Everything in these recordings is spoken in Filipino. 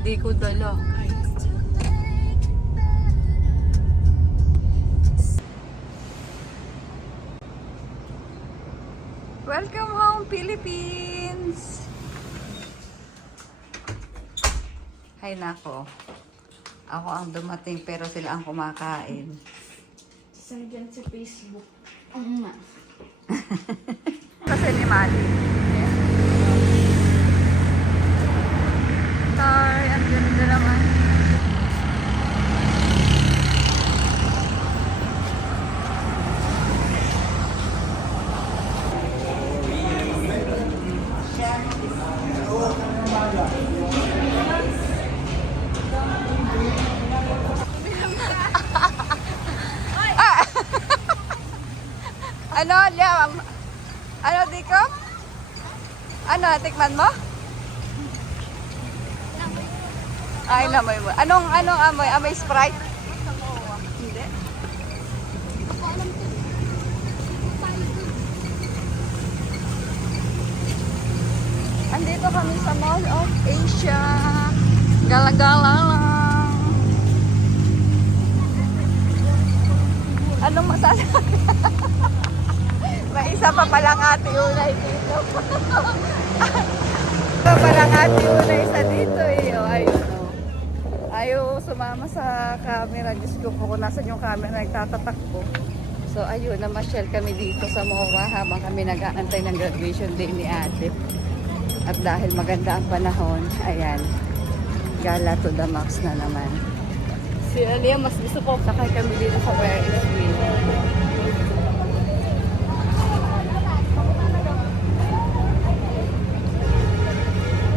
Di ko dala. Welcome home, Philippines! Hay nako. Ako ang dumating pero sila ang kumakain. Saan sa Facebook? Oo nga. Kasi ni Mali. Sorry, ang ganda naman. Ano, Liam? Ano, Diko? Ano, tikman mo? Ay, namoy mo. Anong amoy? Amoy Sprite? Hindi. Andito kami sa Mall of Asia. Gala-gala lang. Anong masasabi? May isa pa palang ate Unay dito. Isa palang ate Unay sa dito eh. O, ayun o. Ayaw sumama sa camera. Diyos ko po kung nasan yung camera nagtatatakbo. So ayun, namasyal kami dito sa MOA habang kami nag-aantay ng graduation day ni ate. At dahil maganda ang panahon, ayan, gala to the max na naman. Si Alia, mas gusto ko sakay kami dito sa Ferris wheel.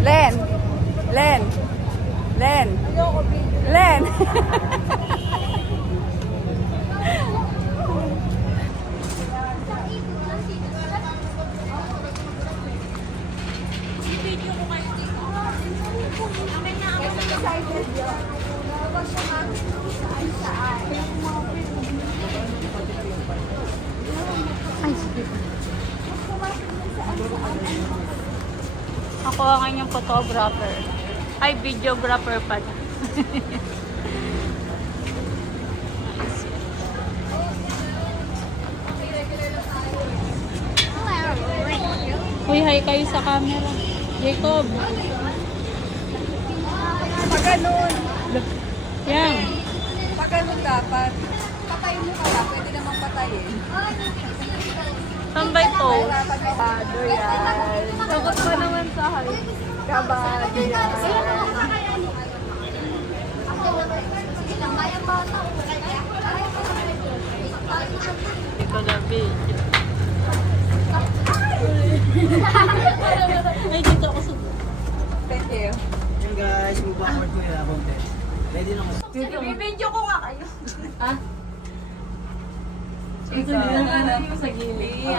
Len! Len! Len! Len! Ako ang kanyang photographer. Ay, videographer pala. Uy, hi kayo sa camera. Jacob. Pag ganun, Yan. pag ganun dapat, patayin mo kaya, pwede namang patayin. Tambay to. Kabado yan. Sagot pa naman sa hi. Kabado yan. Hindi ko na video. Ay, dito ako sa... Thank you. Yung guys, mag-backward ko nila konti. Ready na ako. Bibidyo ko nga kayo. Ha? Ito. Yung sa gilid.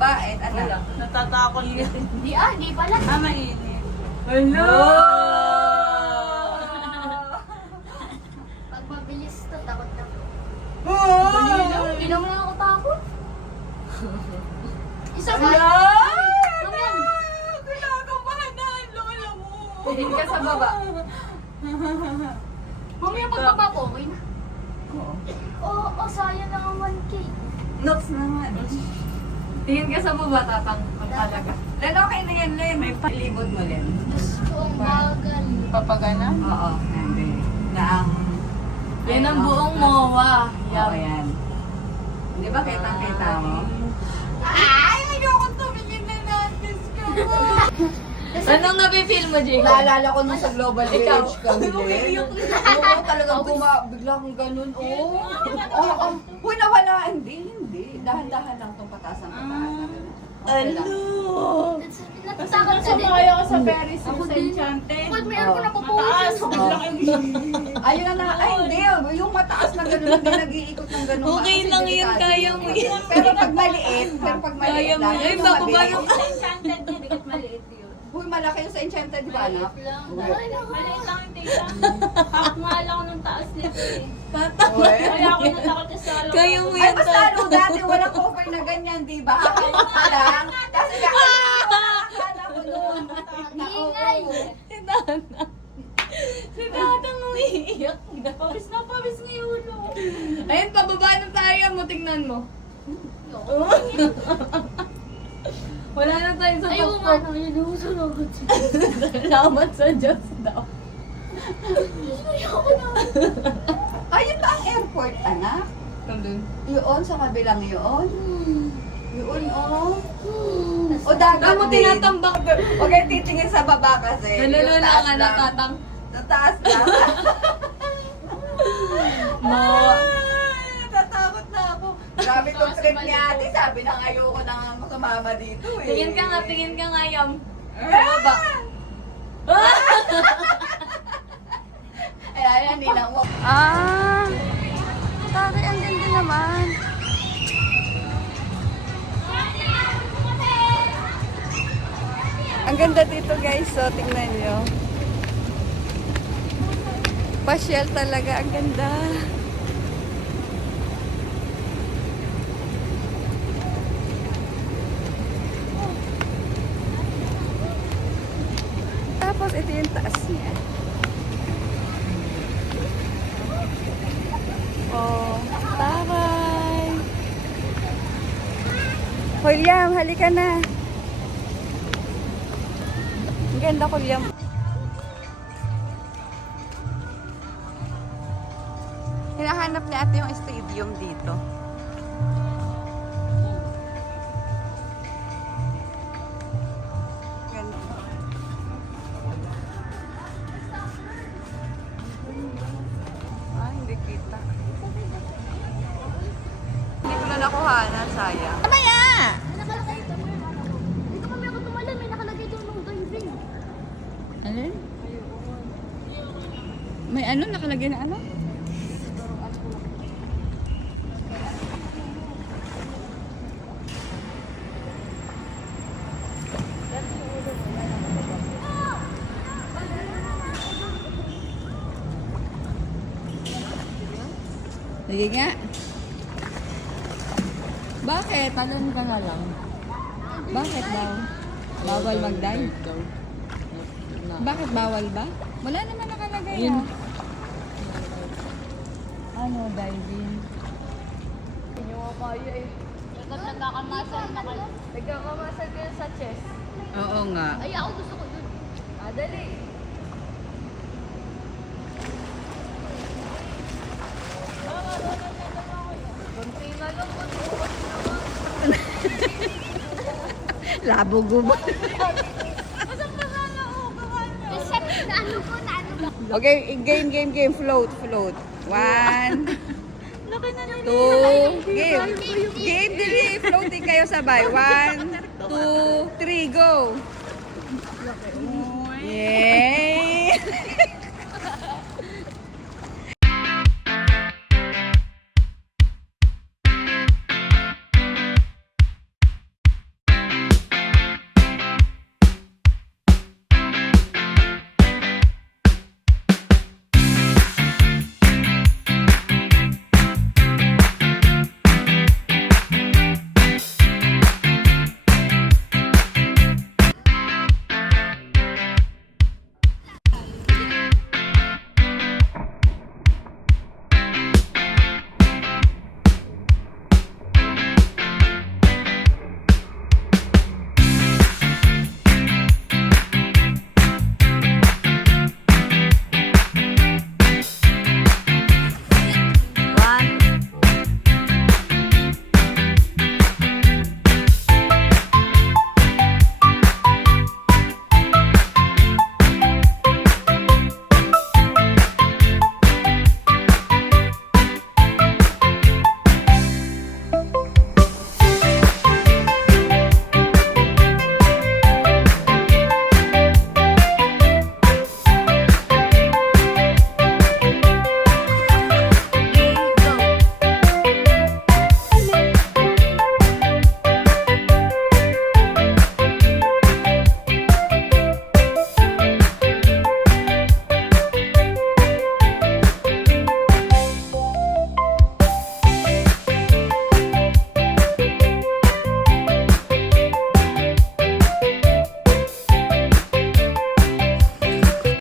Bakit? Ano? Natatakot yun. Di pala. Mainit. Hello! Pag mabilis to, takot na. Oh! Hindi naman ako takot. Isa ba? Mamaya. Kinakabahan na ang lola mo. Tingin ka sa baba. Mamaya pagbaba ko, okay na. Oo. Oo, sayang na ang 1K. Notes naman. Tingin ka sa baba, tatangkot talaga. Len, okay na yan, Len. May palibot mo, Len. Diyos ko, ang bagal. Papagana? Oo, hindi. Na ang... Yan ang buong MOA. Oo, yan. Di ba kitang-kita mo? Ay, ayokong tumingin na natin ka. Anong nafe-feel mo, Jake? Naalala ko nung sa Global Ikaw. Village kami, Len. Oo, talagang bigla kong ganun. Oo. Huy, nawala. Hindi. Dahan-dahan lang itong pataas ang pataas. Okay lang. Natatakot ka din. Sumaya ka sa Ferris Ako sa din. Enchanted. Bakit may aircon na Mataas. pupusin? Ayun na ay hindi. Yung mataas na gano'n, hindi nag-iikot ng gano'n. Okay Kasi lang yan, delikado kaya mo yan. Pero pag maliit Kaya mo lang. yan. yung Naku ba mabilis. yung Enchanted niya? Dikit maliit yun. Uy, malaki yung sa Enchanted, di ba, anak? Lang. Maliit lang yung tita. Ako nga lang ako ng taas nito eh. Uy. Kaya ako natakot kasi sa alam. Kaya mo Ay, yan, basta ano, dati walang cover na ganyan, di ba? Hawak ka lang. Kasi akala ko noon. Ingay. umiiyak na. Pawis nga yung ulo. Ayun, pababa na tayo mo. Tingnan mo. Wala na tayo sa Ayaw nga na, yun yung sunog. Salamat sa Diyos daw. Ayun ba ang airport, anak? Nandun. Yun, sa kabilang yun. Yun, oh. O dagat mo tinatambak doon. Huwag kayo titingin sa baba kasi. Naluluna Yung taas ka, lang. natatang. Sa taas lang. Natatakot na ako. Grabe tong trip ni ate. Sabi na ayoko na nga sumama dito eh. Tingin ka nga, Yam. Baba. Ayan, hindi na mo. Ah, tari, ang ganda naman. Ang ganda dito guys, so tingnan nyo. Pasyal talaga, ang ganda. Tapos ito yung taas niya. Oh, taray. William, halika na. Ang ganda, William. Hinahanap ni ate yung stadium dito. Ganda. Ah, hindi kita. Hindi ko na nakuhanan, sayang. Mamaya! May nakalagay ito. Hindi ko mamaya ako tumalan, may nakalagay ito nung diving. Alin? May ano? Nakalagay na ano? Sige nga. Bakit? Talon ka nga lang. Bakit daw? Bawal mag-dive? Bakit bawal ba? Wala naman nakalagay ah. Ano, diving? Hindi mo kaya eh. Nagkakamasal na kayo. Nagkakamasal kayo sa chest. Oo nga. Ay, ako gusto ko dun. Dali. Konti na lang, konti. Labo gubo. Kasi naano ko, naano ko. Okay, game. Float. 1, 2, game, dali. Floating kayo sabay. 1, 2, 3, go. Yeah.